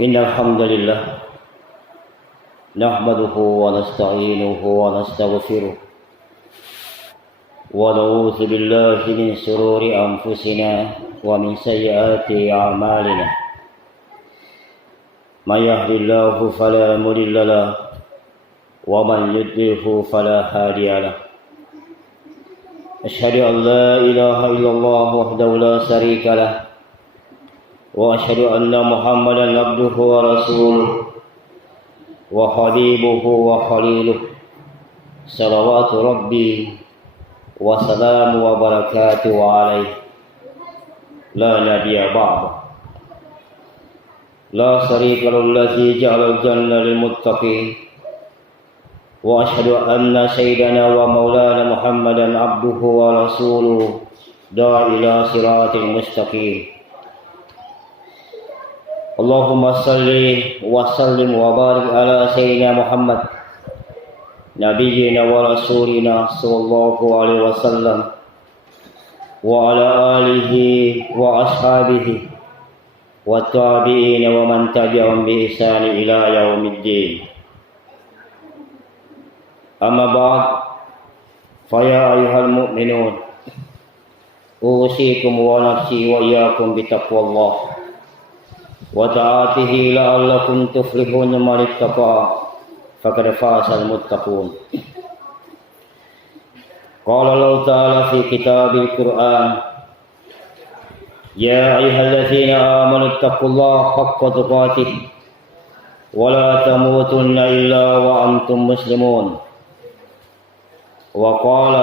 إن الحمد لله نحمده ونستعينه ونستغفره ونعوذ بالله من شرور أنفسنا ومن سيئات أعمالنا من يهد الله فلا مضل له ومن يضلل فلا هادي له أشهد أن لا إله إلا الله وحده لا شريك له وأشهد أن محمدا عبده ورسوله وحبيبه وخليله صلوات ربي وسلام وبركاته عليه لا نبي بعده لا شريك له الذي جعل الجنة للمتقين وأشهد أن سيدنا ومولانا محمدا عبده ورسوله داعي إلى صراط المستقيم اللهم صل وسلم وبارك على سيدنا محمد نبينا ورسولنا صلى الله عليه وسلم وعلى آله وأصحابه والتابعين ومن تبعهم بإحسان إلى يوم الدين أما بعد فيا أيها المؤمنون أوصيكم ونفسي وإياكم بتقوى الله وطاعته لعلكم تفلحون من اتقى فقد فاز المتقون قال الله تعالى في كتاب القرآن يا أيها الذين آمنوا اتقوا الله حق تقاته ولا تموتن إلا وأنتم مسلمون وقال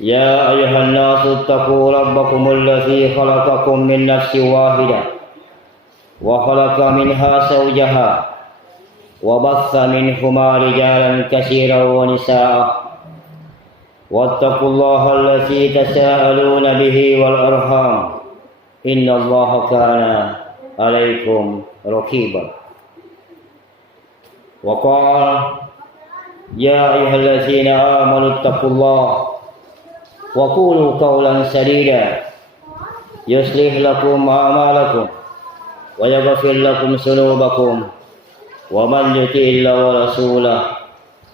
يا أيها الناس اتقوا ربكم الذي خلقكم من نفس واحدة وخلق منها زوجها وبث منهما رجالا كثيرا ونساء واتقوا الله الذي تساءلون به والأرحام إن الله كان عليكم رقيبا وقال يا أيها الذين آمنوا اتقوا الله وقولوا قولا سديدا يصلح لكم أعمالكم ويغفر لكم ذنوبكم ومن يطع الله ورسوله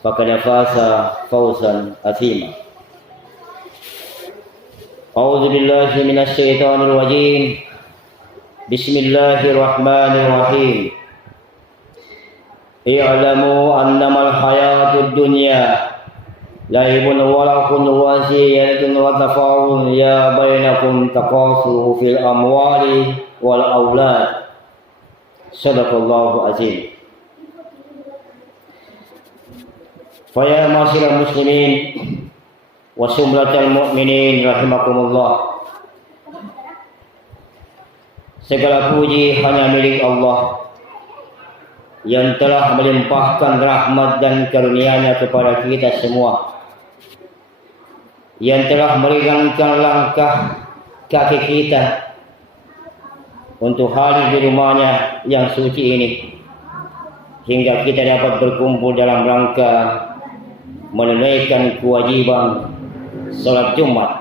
فقد فاز فوزا عظيما أعوذ بالله من الشيطان الرجيم بسم الله الرحمن الرحيم اعلموا أنما الحياة الدنيا لعب ولهو وزينة وتفاخر بينكم تكاثر في الأموال والأولاد صدق الله العظيم فيا معاشر المسلمين وسمرة المؤمinin rahimakumullah. Segala puji hanya milik Allah yang telah melimpahkan rahmat dan karunia-Nya kepada kita semua, yang telah meringankan langkah kaki kita untuk hadir di rumahnya yang suci ini, hingga kita dapat berkumpul dalam rangka menunaikan kewajiban salat Jumat.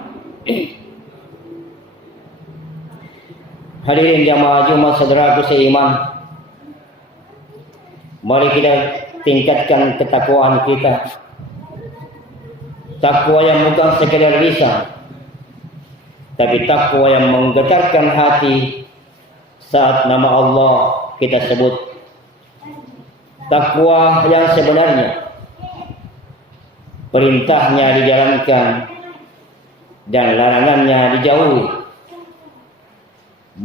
Hadirin jamaah Jumat saudaraku seiman, mari kita tingkatkan ketakwaan kita. Takwa yang bukan sekedar lisan, tapi takwa yang menggetarkan hati saat nama Allah kita sebut. Takwa yang sebenarnya perintahnya dijalankan dan larangannya dijauhi,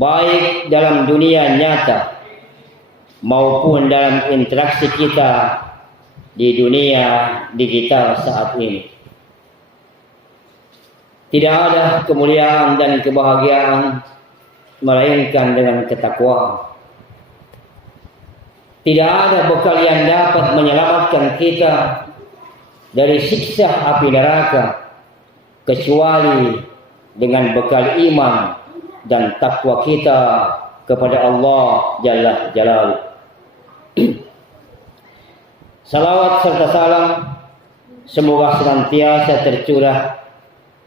baik dalam dunia nyata maupun dalam interaksi kita di dunia digital saat ini. Tidak ada kemuliaan dan kebahagiaan melainkan dengan ketakwaan. Tidak ada bekal yang dapat menyelamatkan kita dari siksa api neraka kecuali dengan bekal iman dan takwa kita kepada Allah Jalla Jalaluhu. Salawat serta salam semoga senantiasa tercurah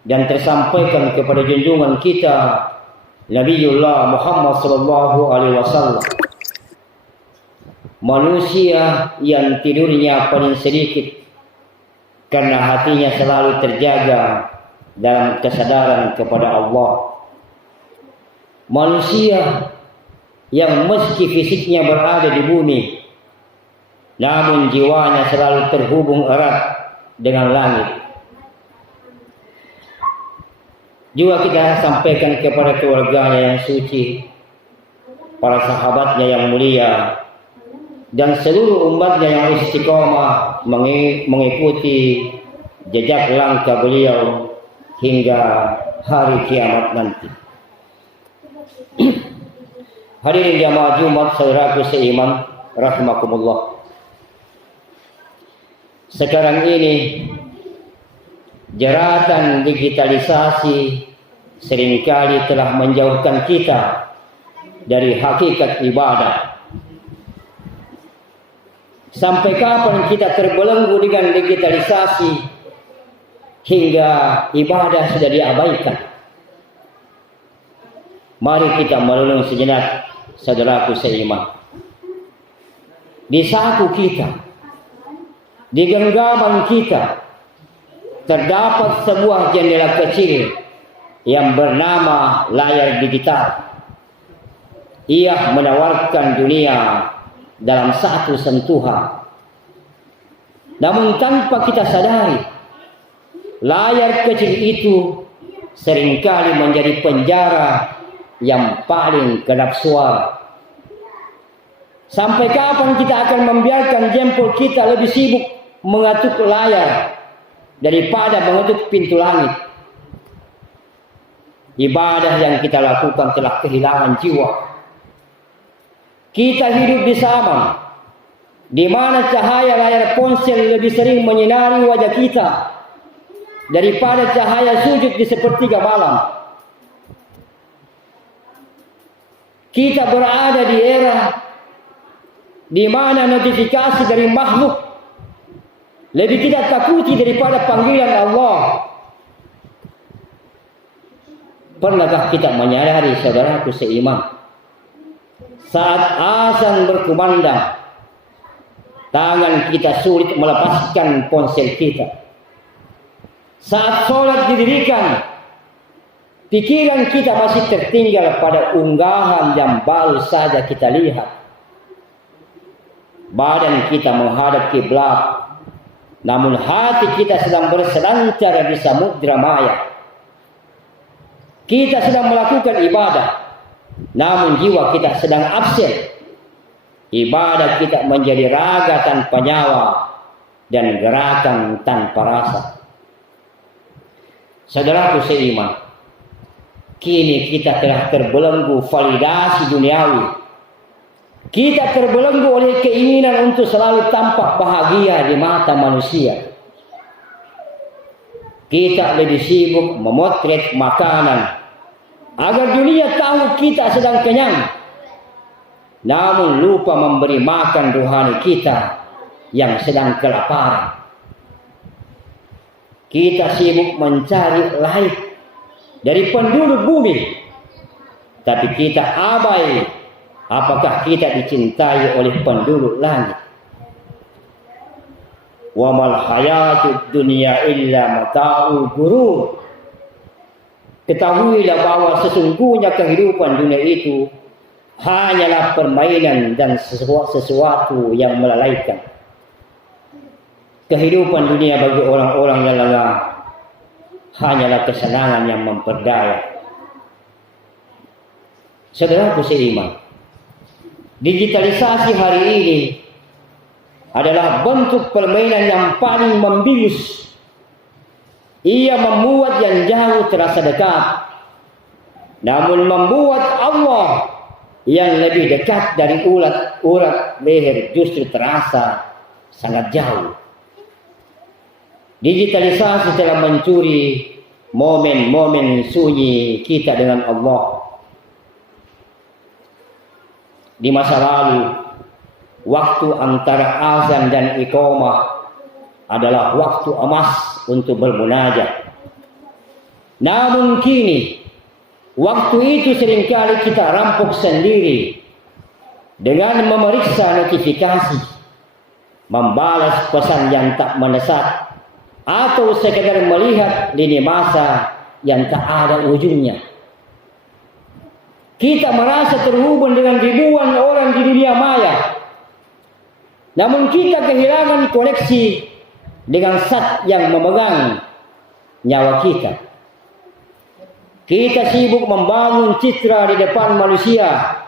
dan tersampaikan kepada junjungan kita Nabiullah Muhammad sallallahu alaihi wasallam manusia yang tidurnya paling sedikit karena hatinya selalu terjaga dalam kesadaran kepada Allah. Manusia yang meski fisiknya berada di bumi, namun jiwanya selalu terhubung erat dengan langit. Juga kita sampaikan kepada keluarganya yang suci, para sahabatnya yang mulia, dan seluruh umatnya yang istiqomah mengikuti jejak langkah beliau hingga hari kiamat nanti. Hadirin jamaah Jumat saudaraku seiman rahimakumullah. Sekarang ini jeratan digitalisasi seringkali telah menjauhkan kita dari hakikat ibadah. Sampai kapan kita terbelenggu dengan digitalisasi hingga ibadah sudah diabaikan? Mari kita merenung sejenak, saudaraku seiman. Di saku kita, di genggaman kita, terdapat sebuah jendela kecil yang bernama layar digital. Ia menawarkan dunia dalam satu sentuhan. Namun tanpa kita sadari, layar kecil itu seringkali menjadi penjara yang paling kedap suara. Sampai kapan kita akan membiarkan jempol kita lebih sibuk mengetuk layar daripada mengetuk pintu langit? Ibadah yang kita lakukan telah kehilangan jiwa. Kita hidup di zaman di mana cahaya layar ponsel lebih sering menyinari wajah kita daripada cahaya sujud di sepertiga malam. Kita berada di era di mana notifikasi dari makhluk lebih kita takuti daripada panggilan Allah. Pernahkah kita menyadari, saudaraku seiman, saat azan berkumandang, tangan kita sulit melepaskan ponsel kita. Saat sholat didirikan, pikiran kita masih tertinggal pada unggahan yang baru saja kita lihat. Badan kita menghadap kiblat, namun hati kita sedang berselancar di samudra maya. Kita sedang melakukan ibadah, namun jiwa kita sedang absen. Ibadah kita menjadi raga tanpa nyawa dan gerakan tanpa rasa. Saudaraku seiman, kini kita telah terbelenggu validasi duniawi. Kita terbelenggu oleh keinginan untuk selalu tampak bahagia di mata manusia. Kita lebih sibuk memotret makanan agar dunia tahu kita sedang kenyang, namun lupa memberi makan rohani kita yang sedang kelaparan. Kita sibuk mencari like dari penduduk bumi, tapi kita abai apakah kita dicintai oleh penduduk langit. Wa mal hayatud dunya illa mata'ul ghurur. Ketahuilah bahwa sesungguhnya kehidupan dunia itu hanyalah permainan dan sesuatu yang melalaikan. Kehidupan dunia bagi orang-orang yang lengah hanyalah kesenangan yang memperdaya. Saudaraku seiman, digitalisasi hari ini adalah bentuk permainan yang paling membius. Ia membuat yang jauh terasa dekat, namun membuat Allah yang lebih dekat dari urat leher justru terasa sangat jauh. Digitalisasi telah mencuri momen-momen sunyi kita dengan Allah. Di masa lalu, waktu antara azan dan iqamah adalah waktu emas untuk bermunajat. Namun kini, waktu itu seringkali kita rampok sendiri dengan memeriksa notifikasi, membalas pesan yang tak mendesak, atau sekedar melihat lini masa yang tak ada ujungnya. Kita merasa terhubung dengan ribuan orang di dunia maya, namun kita kehilangan koneksi dengan zat yang memegang nyawa kita. Kita sibuk membangun citra di depan manusia,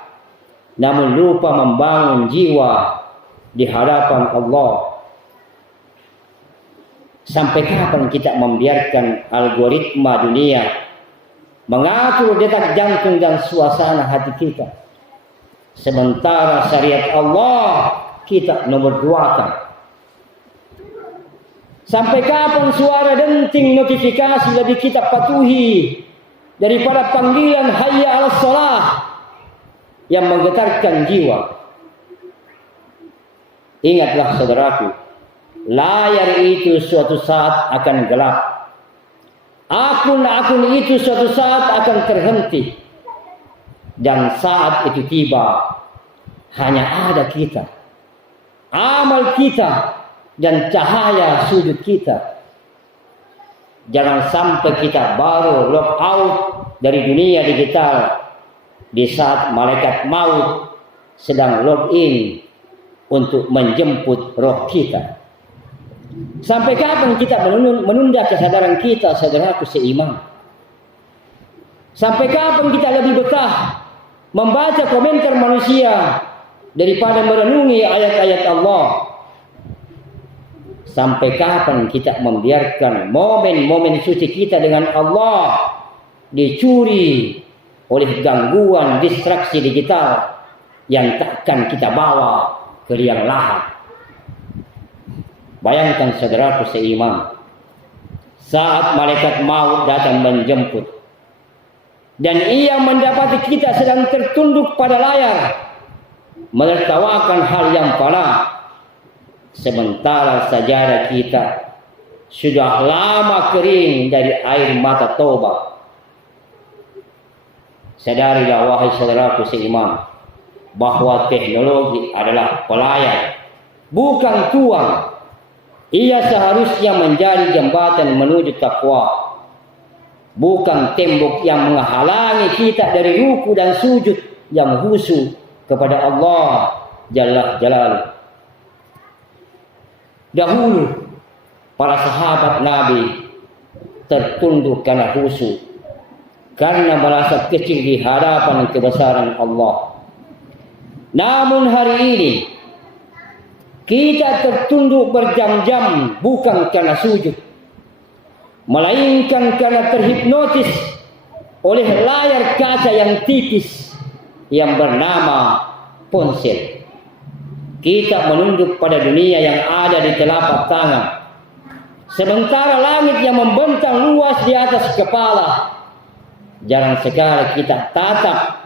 namun lupa membangun jiwa di hadapan Allah. Sampai kapan kita membiarkan algoritma dunia mengatur detak jantung dan suasana hati kita, sementara syariat Allah kita nomor duakan? Sampai kapan suara denting notifikasi lebih kita patuhi daripada panggilan hayya 'alas shalah yang menggetarkan jiwa? Ingatlah saudaraku, layar itu suatu saat akan gelap. Akun-akun itu suatu saat akan terhenti. Dan saat itu tiba, hanya ada kita, amal kita, dan cahaya sujud kita. Jangan sampai kita baru log out dari dunia digital di saat malaikat maut sedang log in untuk menjemput roh kita. Sampai kapan kita menunda kesadaran kita, saudaraku seiman? Sampai kapan kita lebih betah membaca komentar manusia daripada merenungi ayat-ayat Allah? Sampai kapan kita membiarkan momen-momen suci kita dengan Allah dicuri oleh gangguan distraksi digital yang takkan kita bawa ke liang lahat? Bayangkan saudaraku seiman, saat malaikat maut datang menjemput dan ia mendapati kita sedang tertunduk pada layar menertawakan hal yang fana, sementara sajadah kita sudah lama kering dari air mata taubat. Sadarilah wahai saudaraku seiman, bahwa teknologi adalah pelayan, bukan tuan. Ia seharusnya menjadi jembatan menuju takwa, bukan tembok yang menghalangi kita dari ruku dan sujud yang khusyuk kepada Allah Jalla Jalaluhu. Dahulu para sahabat Nabi tertunduk karena khusyuk, karena merasa kecil di hadapan kebesaran Allah. Namun hari ini kita tertunduk berjam-jam bukan karena sujud, melainkan karena terhipnotis oleh layar kaca yang tipis yang bernama ponsel. Kita menunduk pada dunia yang ada di telapak tangan, sementara langit yang membentang luas di atas kepala jarang sekali kita tatap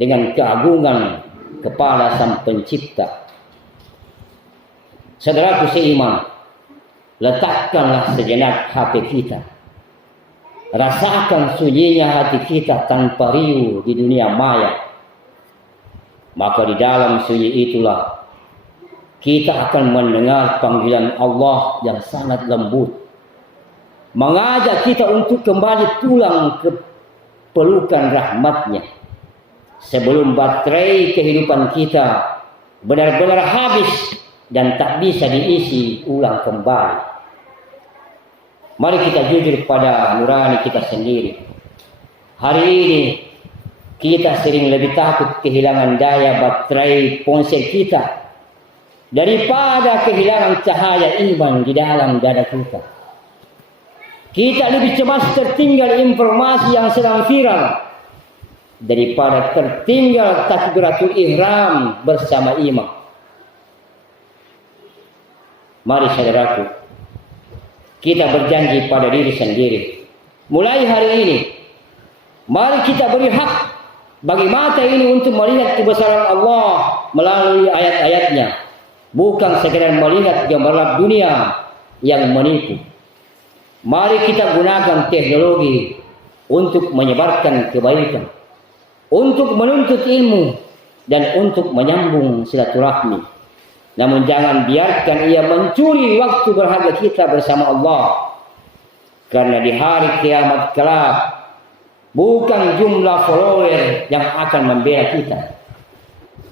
dengan keagungan kepada Sang Pencipta. Saudaraku seiman, letakkanlah sejenak hati kita. Rasakan sunyinya hati kita tanpa riuh di dunia maya. Maka di dalam sunyi itulah kita akan mendengar panggilan Allah yang sangat lembut, mengajak kita untuk kembali pulang ke pelukan rahmat-Nya sebelum baterai kehidupan kita benar-benar habis dan tak bisa diisi ulang kembali. Mari kita jujur pada nurani kita sendiri. Hari ini kita sering lebih takut kehilangan daya baterai ponsel kita daripada kehilangan cahaya iman di dalam dada kita. Kita lebih cemas tertinggal informasi yang sedang viral daripada tertinggal takbiratul ihram bersama imam. Mari saudaraku, kita berjanji pada diri sendiri, mulai hari ini, mari kita beri hak bagi mata ini untuk melihat kebesaran Allah melalui ayat-ayatnya, bukan sekedar melihat gemerlap dunia yang menipu. Mari kita gunakan teknologi untuk menyebarkan kebaikan, untuk menuntut ilmu, dan untuk menyambung silaturahmi. Namun jangan biarkan ia mencuri waktu berharga kita bersama Allah. Karena di hari kiamat kelak, bukan jumlah follower yang akan membela kita,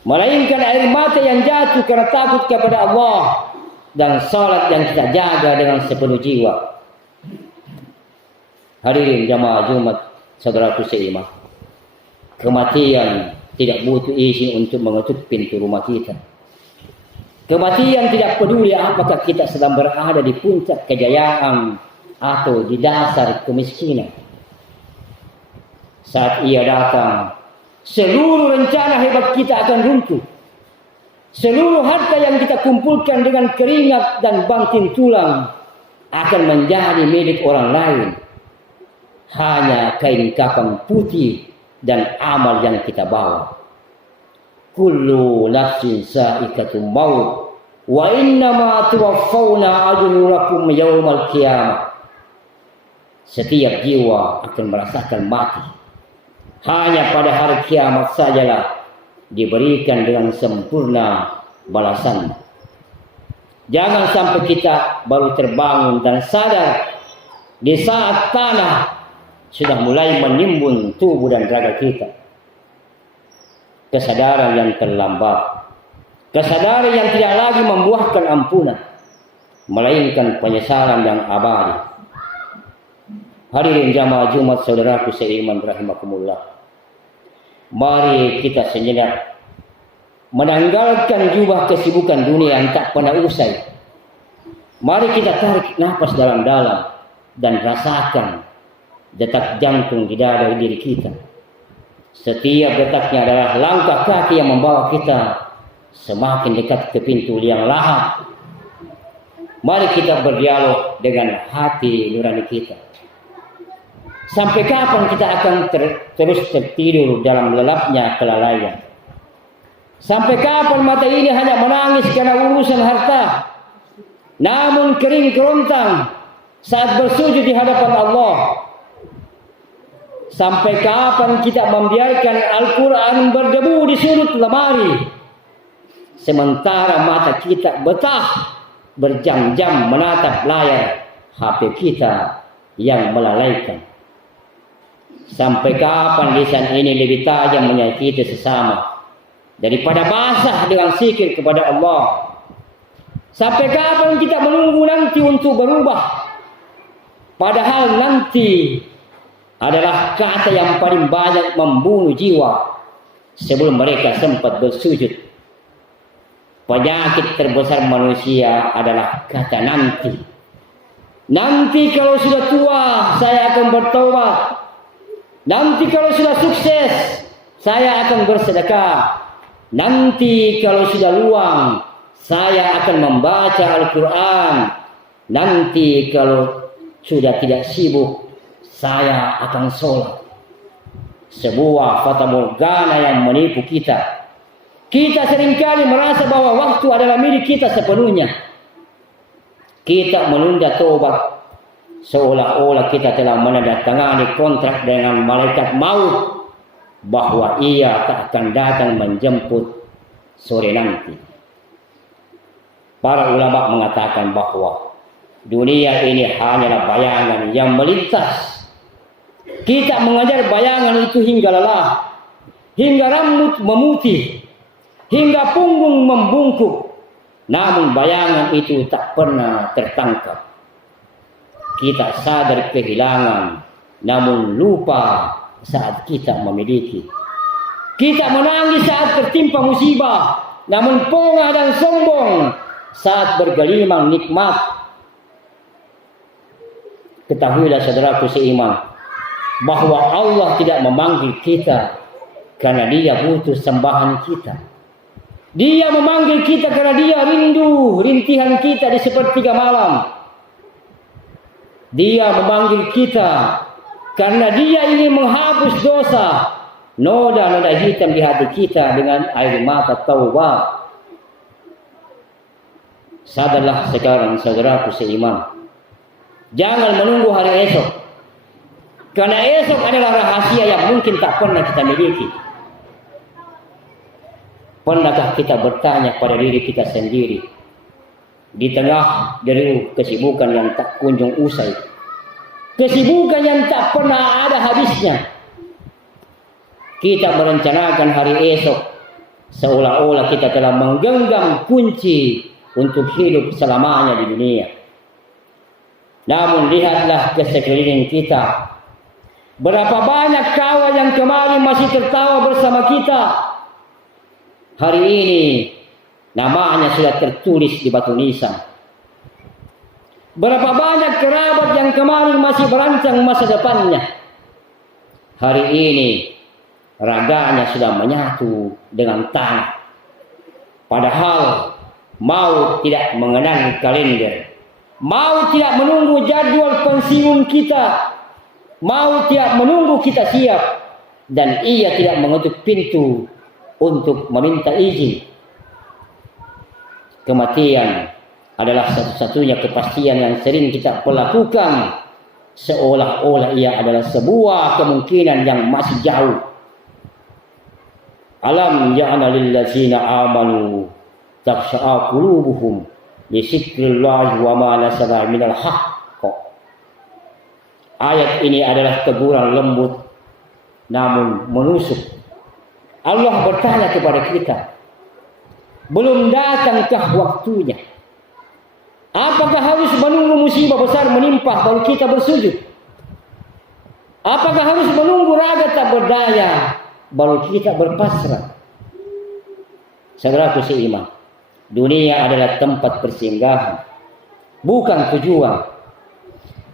melainkan air mata yang jatuh karena takut kepada Allah dan salat yang kita jaga dengan sepenuh jiwa. Hadirin jamaah Jumat, saudaraku seiman, kematian tidak butuh izin untuk mengetuk pintu rumah kita. Kematian tidak peduli apakah kita sedang berada di puncak kejayaan atau di dasar kemiskinan. Saat ia datang, seluruh rencana hebat kita akan runtuh. Seluruh harta yang kita kumpulkan dengan keringat dan banting tulang akan menjadi milik orang lain. Hanya kain kafan putih dan amal yang kita bawa. Kullu nafsin sa'iqatul maut wa innama tuwaffawna ajrakum yaumal qiyamah. Setiap jiwa akan merasakan mati. Hanya pada hari kiamat sajalah diberikan dengan sempurna balasan. Jangan sampai kita baru terbangun dan sadar di saat tanah sudah mulai menimbun tubuh dan raga kita. Kesadaran yang terlambat, kesadaran yang tidak lagi membuahkan ampunan, melainkan penyesalan yang abadi. Hadirin jamaah Jumat, saudaraku seiman rahimakumullah, mari kita sejenak menanggalkan jubah kesibukan dunia yang tak pernah usai. Mari kita tarik nafas dalam-dalam dan rasakan detak jantung di dada diri kita. Setiap detaknya adalah langkah kaki yang membawa kita semakin dekat ke pintu liang lahat. Mari kita berdialog dengan hati nurani kita. Sampai kapan kita akan terus tertidur dalam lelapnya kelalaian? Sampai kapan mata ini hanya menangis karena urusan harta, namun kering kerontang saat bersujud di hadapan Allah? Sampai kapan kita membiarkan Al-Quran berdebu di sudut lemari, sementara mata kita betah berjam-jam menatap layar HP kita yang melalaikan? Sampai kapan lisan ini lebih tajam menyakiti sesama daripada basah dengan zikir kepada Allah? Sampai kapan kita menunggu nanti untuk berubah, padahal nanti adalah kata yang paling banyak membunuh jiwa sebelum mereka sempat bersujud. Penyakit terbesar manusia adalah kata nanti. Nanti kalau sudah tua saya akan bertobat. Nanti kalau sudah sukses saya akan bersedekah. Nanti kalau sudah luang saya akan membaca Al-Quran. Nanti kalau sudah tidak sibuk saya akan sholat. Sebuah fata morgana yang menipu kita. Kita seringkali merasa bahwa waktu adalah milik kita sepenuhnya. Kita menunda tobat seolah-olah kita telah menandatangani kontrak dengan malaikat maut bahwa ia tak akan datang menjemput sore nanti. Para ulama mengatakan bahwa dunia ini hanyalah bayangan yang melintas. Kita mengajar bayangan itu hingga lelah, hingga rambut memutih, hingga punggung membungkuk. Namun bayangan itu tak pernah tertangkap. Kita sadar kehilangan, namun lupa saat kita memiliki. Kita menangis saat tertimpa musibah, namun pongah dan sombong saat bergelimang nikmat. Ketahuilah saudaraku seiman, bahwa Allah tidak memanggil kita karena Dia butuh sembahan kita. Dia memanggil kita karena Dia rindu rintihan kita di sepertiga malam. Dia memanggil kita karena Dia ingin menghapus dosa, noda-noda hitam di hati kita dengan air mata taubat. Sadarlah sekarang saudaraku seiman, jangan menunggu hari esok. Karena esok adalah rahasia yang mungkin tak pernah kita miliki. Pernahkah kita bertanya pada diri kita sendiri, di tengah dari kesibukan yang tak kunjung usai, kesibukan yang tak pernah ada habisnya, kita merencanakan hari esok seolah-olah kita telah menggenggam kunci untuk hidup selamanya di dunia. Namun lihatlah ke sekeliling kita, berapa banyak kawan yang kemarin masih tertawa bersama kita, hari ini namanya sudah tertulis di batu nisan. Berapa banyak kerabat yang kemarin masih berancang masa depannya, hari ini raganya sudah menyatu dengan tanah. Padahal maut tidak mengenal kalender, maut tidak menunggu jadwal pensiun kita, maut tidak menunggu kita siap, dan ia tidak mengetuk pintu untuk meminta izin. Kematian adalah satu-satunya kepastian yang sering kita lakukan, seolah-olah ia adalah sebuah kemungkinan yang masih jauh. Alam ya'na lillazina amanu takhsha'a qulubuhum li dzikrillah wa ma nazala minal haqq. Ayat ini adalah teguran lembut namun menusuk. Allah bertanya kepada kita, belum datangkah waktunya? Apakah harus menunggu musibah besar menimpa baru kita bersujud? Apakah harus menunggu raga tak berdaya baru kita berpasrah? Saudaraku seiman, dunia adalah tempat persinggahan, bukan tujuan.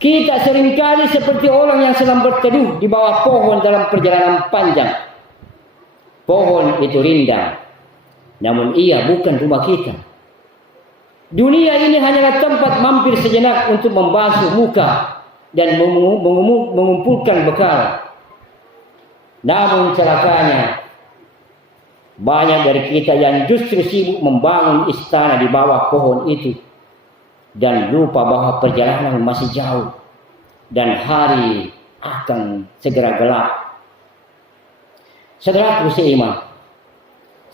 Kita seringkali seperti orang yang sedang berteduh di bawah pohon dalam perjalanan panjang. Pohon itu rindang, namun ia bukan rumah kita. Dunia ini hanyalah tempat mampir sejenak untuk membasuh muka dan mengumpulkan bekal. Namun celakanya, banyak dari kita yang justru sibuk membangun istana di bawah pohon itu dan lupa bahwa perjalanan masih jauh dan hari akan segera gelap. Saudaraku seiman,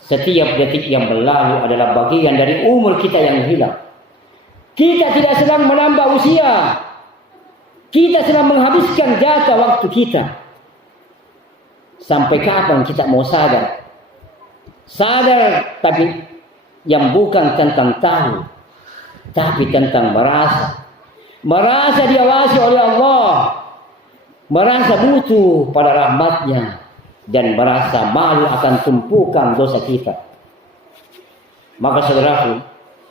setiap detik yang berlalu adalah bagian dari umur kita yang hilang. Kita tidak sedang menambah usia, kita sedang menghabiskan jatah waktu kita. Sampai kapan kita mau sadar? Sadar tapi yang bukan tentang tahu, tapi tentang merasa. Merasa diawasi oleh Allah, merasa butuh pada rahmat-Nya, dan merasa malu akan tumpukan dosa kita. Maka saudaraku,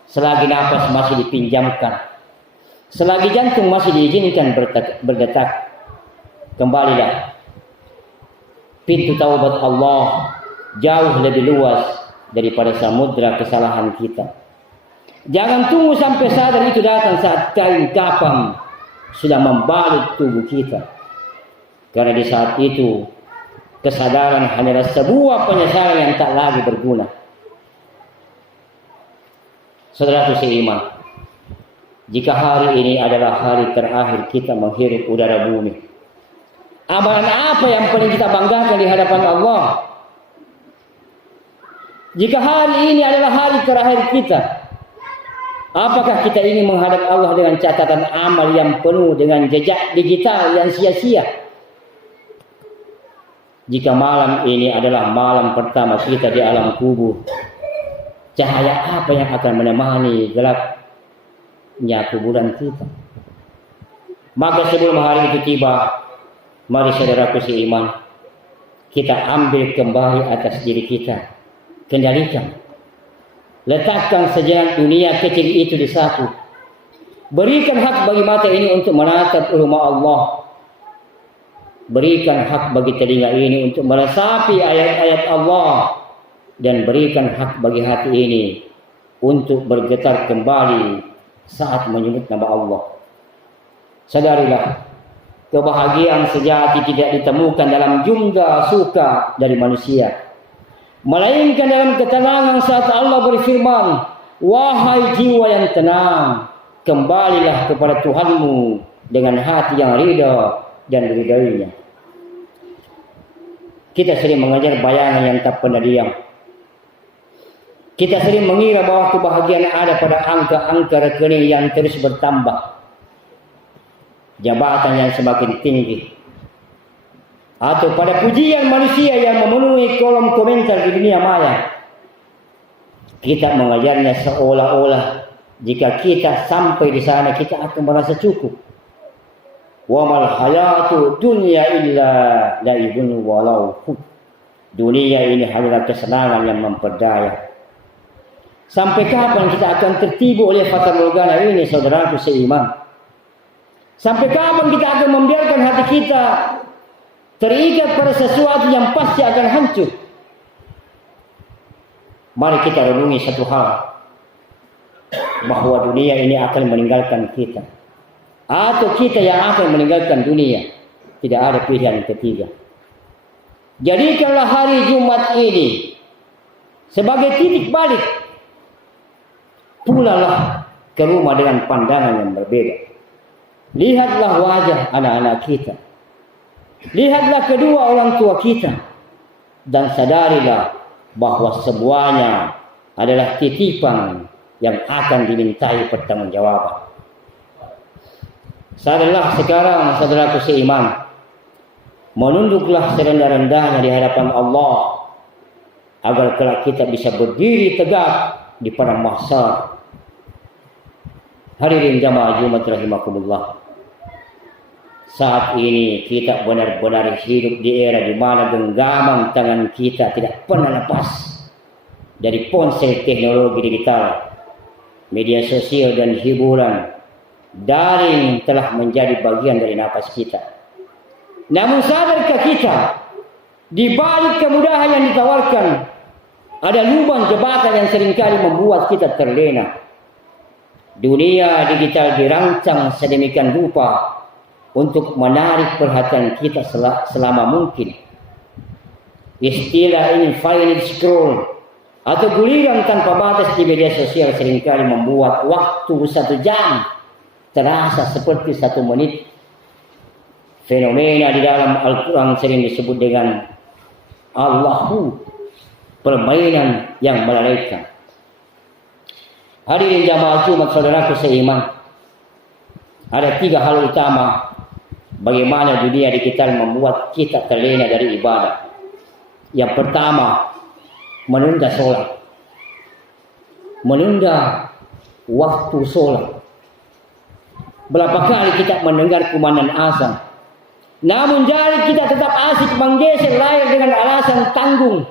selagi nafas masih dipinjamkan, selagi jantung masih diizinkan berdetak, kembalilah. Pintu taubat Allah jauh lebih luas daripada samudra kesalahan kita. Jangan tunggu sampai sadar itu datang saat kain kafan sudah membalut tubuh kita. Karena di saat itu kesadaran hanyalah sebuah penyesalan yang tak lagi berguna. Saudaraku seiman, jika hari ini adalah hari terakhir kita menghirup udara bumi, amalan apa yang paling kita banggakan di hadapan Allah? Jika hari ini adalah hari terakhir kita, apakah kita ingin menghadap Allah dengan catatan amal yang penuh dengan jejak digital yang sia-sia? Jika malam ini adalah malam pertama kita di alam kubur, cahaya apa yang akan menemani gelapnya kuburan kita? Maka sebelum hari itu tiba, mari saudaraku seiman, kita ambil kembali atas diri kita. Kendalikan. Letakkan sejenak dunia kecil itu di saku. Berikan hak bagi mata ini untuk menatap rumah Allah. Berikan hak bagi telinga ini untuk meresapi ayat-ayat Allah. Dan berikan hak bagi hati ini untuk bergetar kembali saat menyebut nama Allah. Sadarilah, kebahagiaan sejati tidak ditemukan dalam jumlah suka dari manusia, melainkan dalam ketenangan saat Allah berfirman, wahai jiwa yang tenang, kembalilah kepada Tuhanmu dengan hati yang ridha dan diridainya. Kita sering mengajar bayangan yang tak pernah diam. Kita sering mengira bahwa kebahagiaan ada pada angka-angka rekening yang terus bertambah, jabatan yang semakin tinggi, atau pada pujian manusia yang memenuhi kolom komentar di dunia maya. Kita mengajarnya seolah-olah jika kita sampai di sana kita akan merasa cukup. Wa mal hayatu dunya illa laibun walau. Dunia ini hanyalah kesenangan yang memperdaya. Sampai kapan kita akan tertipu oleh fata morgana ini, saudaraku seiman? Sampai kapan kita akan membiarkan hati kita terikat pada sesuatu yang pasti akan hancur? Mari kita renungi satu hal, bahwa dunia ini akan meninggalkan kita, atau kita yang akan meninggalkan dunia. Tidak ada pilihan ketiga. Jadikanlah hari Jumat ini sebagai titik balik. Pulanglah ke rumah dengan pandangan yang berbeda. Lihatlah wajah anak-anak kita. Lihatlah kedua orang tua kita. Dan sadarilah bahwa semuanya adalah titipan yang akan dimintai pertanggungjawaban. Sadarlah sekarang, saudaraku seiman, menunduklah serendah-rendahnya di hadapan Allah, agar kelak kita bisa berdiri tegak di padang mahsyar. Hadirin jamaah Jumat rahimakumullah. Saat ini kita benar-benar hidup di era di mana genggaman tangan kita tidak pernah lepas dari ponsel teknologi digital, media sosial dan hiburan daring telah menjadi bagian dari napas kita. Namun sadarkah kita, di balik kemudahan yang ditawarkan, ada lubang jebakan yang seringkali membuat kita terlena. Dunia digital dirancang sedemikian rupa untuk menarik perhatian kita selama mungkin. Istilah infinite scroll atau guliran tanpa batas di media sosial seringkali membuat waktu 1 jam terasa seperti 1 menit. Fenomena di dalam Al-Quran sering disebut dengan Allahu, permainan yang melalaikan. Hadirin jamaah Jumat saudaraku seiman, ada 3 hal utama bagaimana dunia digital membuat kita terlena dari ibadah. Yang pertama, menunda sholat, menunda waktu sholat. Berapa kali kita mendengar kumandang azan, namun jari kita tetap asik menggeser layar dengan alasan tanggung,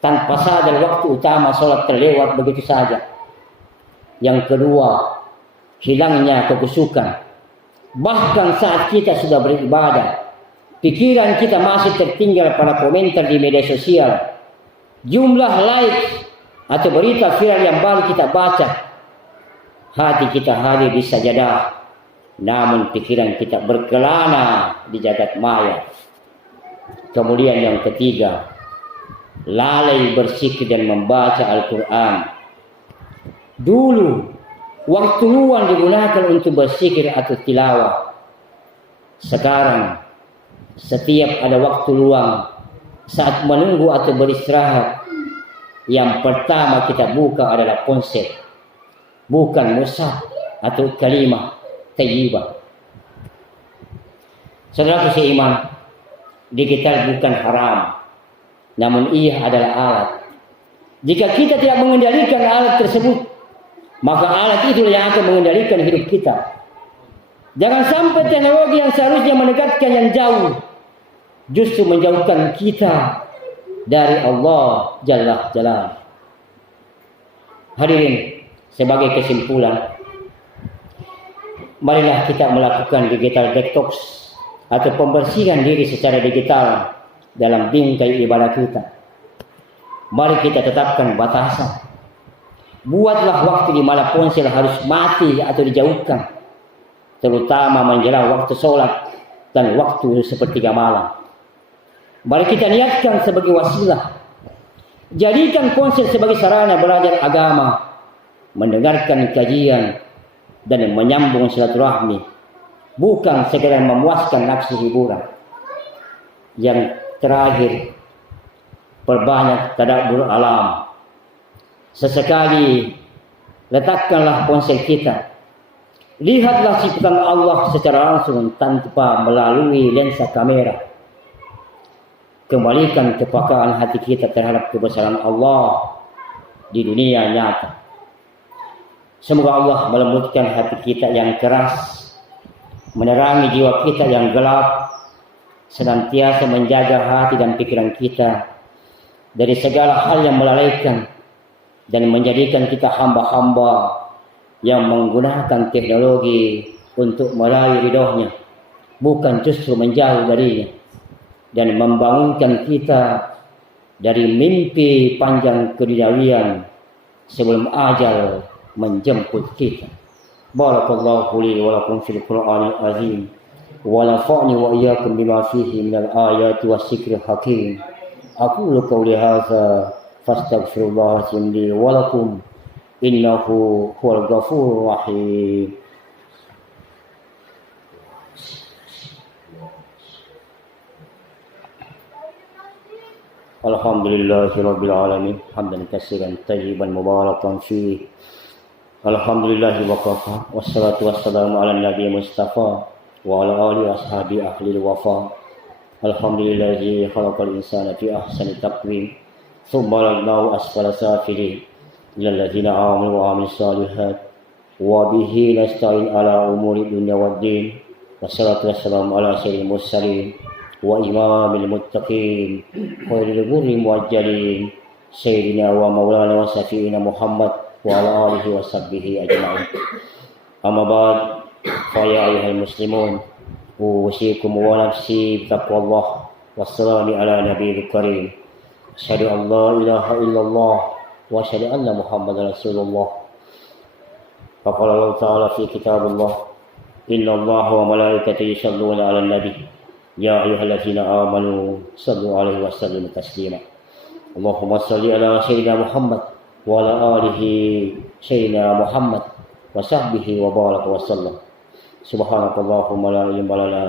tanpa sadar waktu utama sholat terlewat begitu saja. Yang kedua, hilangnya kekusukan. Bahkan saat kita sudah beribadah, pikiran kita masih tertinggal pada komentar di media sosial, jumlah like atau berita viral yang baru kita baca. Hati kita hadir di sajadah, namun pikiran kita berkelana di jagat maya. Kemudian yang ketiga, lalai berzikir dan membaca Al-Quran. Dulu waktu luang digunakan untuk berzikir atau tilawah. Sekarang setiap ada waktu luang, saat menunggu atau beristirahat, yang pertama kita buka adalah ponsel, bukan mushaf atau kalimah thayyibah. Saudaraku seiman, digital bukan haram, namun ia adalah alat. Jika kita tidak mengendalikan alat tersebut, maka alat itu yang akan mengendalikan hidup kita. Jangan sampai teknologi yang seharusnya mendekatkan yang jauh, justru menjauhkan kita dari Allah Jalla Jalaluhu. Hadirin, sebagai kesimpulan, marilah kita melakukan digital detox atau pembersihan diri secara digital dalam bingkai ibadah kita. Mari kita tetapkan batasan. Buatlah waktu di mana ponsel harus mati atau dijauhkan, terutama menjelang waktu sholat dan waktu sepertiga malam. Mari kita niatkan sebagai wasilah. Jadikan ponsel sebagai sarana belajar agama, mendengarkan kajian, dan menyambung silaturahmi, bukan sekedar memuaskan nafsu hiburan. Yang terakhir, perbanyak tadabbur alam. Sesekali letakkanlah ponsel kita. Lihatlah ciptaan Allah secara langsung tanpa melalui lensa kamera. Kembalikan kepekaan hati kita terhadap kebesaran Allah di dunia nyata. Semoga Allah melembutkan hati kita yang keras, menerangi jiwa kita yang gelap, senantiasa menjaga hati dan pikiran kita dari segala hal yang melalaikan, dan menjadikan kita hamba-hamba yang menggunakan teknologi untuk meraih ridhonya, bukan justru menjauh darinya, dan membangunkan kita dari mimpi panjang keduniawian sebelum ajal menjemput kita. Barakallahu li wa lakum fil Qur'anil azim wa nafa'ni wa iyyakum bima fihi minal ayati was-dzikril hakim. Aqulu qawli hadza fastaghfirullah li wa lakum innahu huwal ghafurur rahim. Alhamdulillahirabbil alamin hamdan katsiran tayyiban mubarakan fihi. Alhamdulillahi wa kafa wassalatu wassalamu ala nabiyyi mustafa wa ala alihi washabi ahli wafa. Alhamdulillahi khalaqal insana fi ahsani taqwim thumma radnahu asfala safilin lil ladzina amanu wa amilus solihat wa bihi nasta'in ala umuri dunya waddin. Wassalatu wassalamu ala sayyidil mursalin wa imamil muttaqin khairil ghurri muajjalin sayyidina wa maulana wa syafi'ina Muhammad wa ala alihi wa sahbihi ajma'in. Amma ba'd, fa ya ayyuhal muslimun, usikum wa nafsi bittaqwallah wassalami ala nabiyil karim. Asyhadu an la ilaha illallah wa asyhadu anna Muhammadar Rasulullah. Faqala Allah Ta'ala fi kitabillah, inna Allaha wa malaikatahu yusholluna 'alan nabi ya ayyuhalladzina amanu shallu 'alaihi wa sallimu taslima. Allahumma shalli ala sayyidina Muhammad wa ala alihi sayyidina Muhammad wa sahbihi wa baraka wa sallam. Subhanakallahumma la ilma lana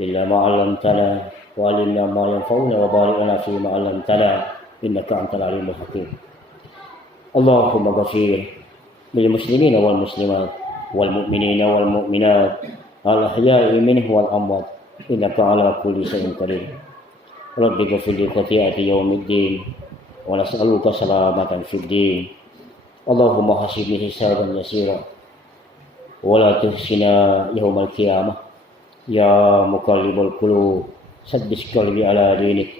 illa ma 'allamtana wa 'allimna ma yanfa'una wa barik lana fi ma 'allamtana innaka antal alimul hakim. Allahumma ghafir lil muslimina wal muslimat wal mu'minina wal mu'minat al ahya'i minhum wal amwat innaka ala kulli syai'in qadir. Rabbi ghfir li khati'ati yaumiddin wa nas'aluka salamatan fid din. Allahumma hasibni hisaban yasira wa la tuhsina yaumal qiyamah ya muqallibal qulub saddis qalbi ala dinik.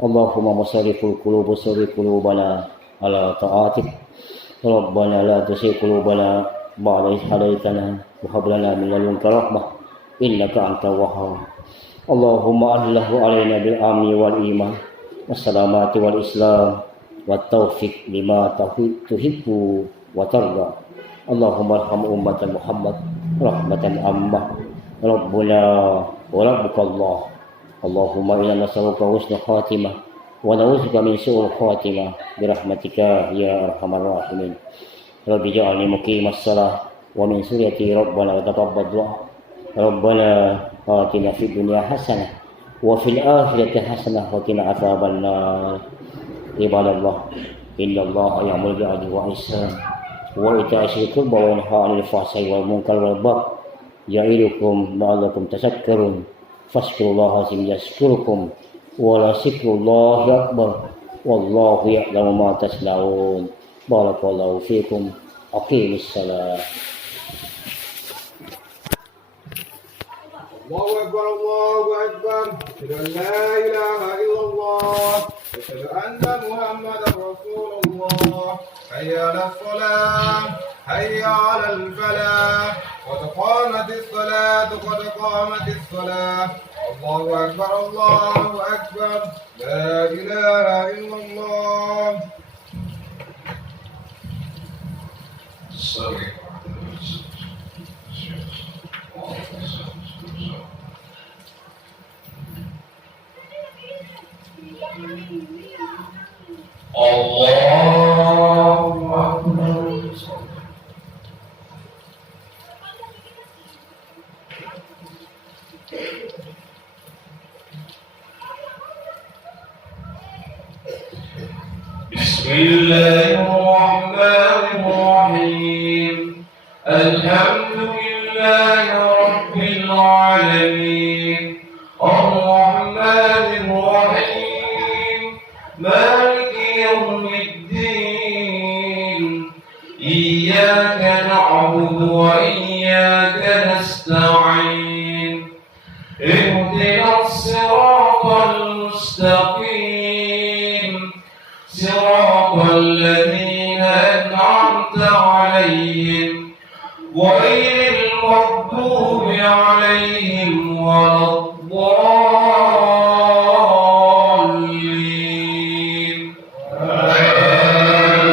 Allahumma musarriful qulub sarrif qulubana ala ta'atik. Rabbana la tuzigh qulubana ba'da idh hadaytana wa hab lana min ladunka rahmah innaka antal wahhab. Allahumma ahlahu alaina bil amni wal iman wassalamati wal islam wat taufiq lima tuhibbu wa tarda. Allahumma arham ummatan Muhammad rahmatan ammah. Rabbuna wa rabbukallah. Allahumma inna nas'aluka husnul khatimah wa na'udzubika min su'il khatimah bi rahmatika ya arhamar rahimin. Rabbi ja'alni muqimas shalah wa min suriyati rabbana wa taqabbal du'a. Rabbana atina fid dunya hasanah wa fil akhirati hasanah wa qina adzaban nar. Ibadallah, innallaha ya'muru bil 'adli wal ihsan wa ita'i dzil qurba wa yanha 'anil fahsya'i wal munkari wal baghi ya'idukum la'allakum tadhakkarun. Fazkurullaha yazkurkum wa la zikrullahi akbar wallahu ya'lamu ma tasna'un. Barakallahu fikum. Aqimis salat. Allahu Akbar, Allahu Akbar. Asyhadu an la ilaha illallah. Asyhadu anna Muhammadar Rasulullah. Hayya 'alas salam, hayya 'alal falah. Qad qamatis salat, qad qamatis salah. Allahu Akbar, Allahu Akbar. La ilaha illallah. Allahu Akbar. Bismillahirrahmanirrahim. الحمد لله رب العالمين الرحمن الرحيم مالك يوم الدين إياك نعبد وإياك نستعين اهدنا الصراط المستقيم صراط الذين أنعمت عليهم غير المغضوب عليهم ولا الضالين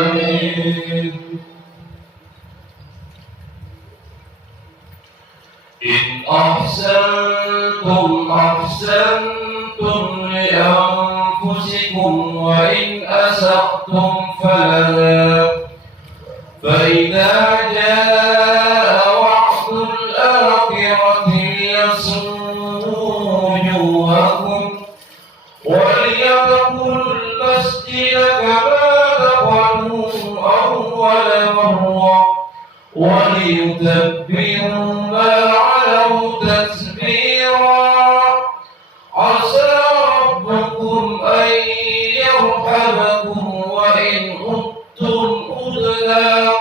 آمين. إن أحسنتم لأنفسكم وإن أسأتم فلها فإذا جاء وعد الآخرة ليسوءوا وجوهكم وليدخلوا المسجد كما دخلوه أول مرة وليتبروا ما علوا تتبيرا عسى ربكم أن يرحمكم وإن عدتم عدنا